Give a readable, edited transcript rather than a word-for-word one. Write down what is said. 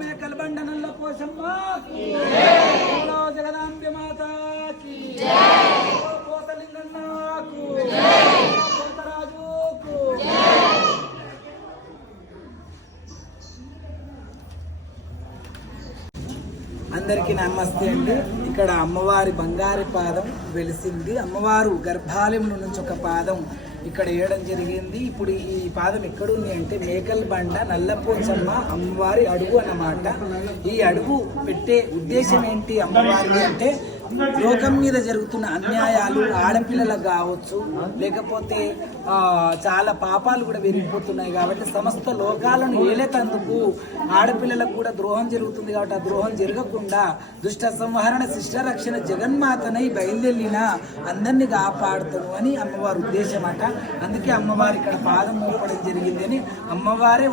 మేకలబండ నల్ల పోషమ్మ జగదాంబ మాతాకి పోతలింగన్నకు పోతరాజుకు. అందరికీ నమస్తే అండి. ఇక్కడ అమ్మవారి బంగారు పాదం వెలిసింది. అమ్మవారు గర్భాలయంలో నుంచి ఒక పాదం ఇక్కడ వేయడం జరిగింది. ఇప్పుడు ఈ పాదం ఎక్కడుంది అంటే మేకలబండ నల్లపోచమ్మ అమ్మవారి అడుగు అన్నమాట. ఈ అడుగు పెట్టే ఉద్దేశం ఏంటి అమ్మవారి అంటే, లోకం మీద జరుగుతున్న అన్యాయాలు ఆడపిల్లలకు కావచ్చు, లేకపోతే చాలా పాపాలు కూడా పెరిగిపోతున్నాయి కాబట్టి సమస్త లోకాలను ఏలేతందుకు ఆడపిల్లలకు కూడా ద్రోహం జరుగుతుంది కాబట్టి ఆ ద్రోహం జరగకుండా దుష్ట సంహరణ శిష్ట రక్షణ జగన్మాతనై బయలుదేరిన అందరినీ కాపాడుతాను అని అమ్మవారి ఉద్దేశం అట. అందుకే అమ్మవారి ఇక్కడ పాదం మోపడం జరిగింది అని అమ్మవారే